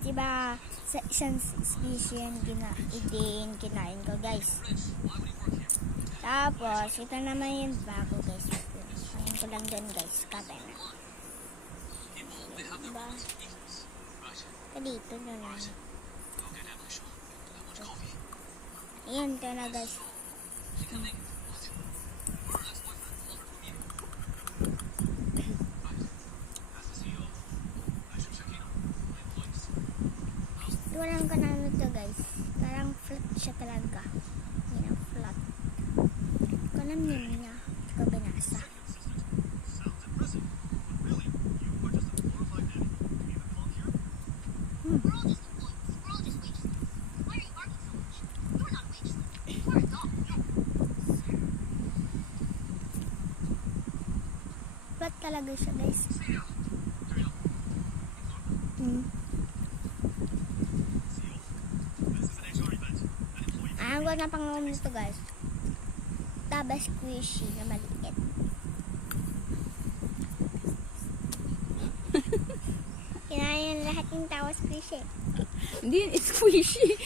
diba sa isang species yan kinain ko guys. Tapos, ito naman yung bago guys. Kain ko lang dun guys. Katay na. Diba? Dito na lang. Ayan, ito na guys. Walang kanano to guys. Parang flat siya talaga. Yan ang flat. Kanam yun niya. Ito ko binasa. Flat talaga siya guys. Ang ganda pang nito guys. Taba squishy na maliit. Kinain lahat ng tawa squishy. Hindi, it's squishy.